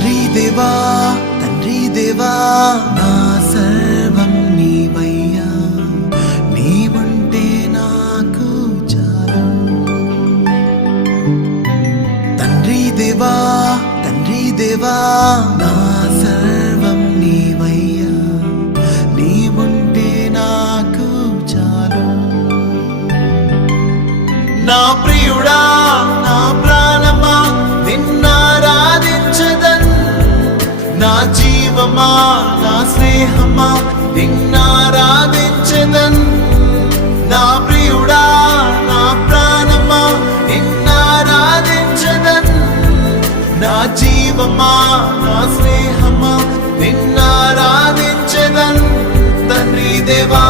తండ్రి దేవా నా సర్వం నీవయ్యా, నీవుంటే నాకు చాలు. తండ్రి దేవా నా సర్వం నీవయ్యా, నీవుంటే నాకు చాలు. నా ప్రియుడా నా ప్రాణమా నిన్నారాధించదన్, నా జీవమా నా స్నేహమా నిన్నారాధించదన్. నా ప్రియుడా నా ప్రాణమా నిన్నారాధించదన్, నా జీవమా నా స్నేహమా నిన్నారాధించదన్. తండ్రి దేవా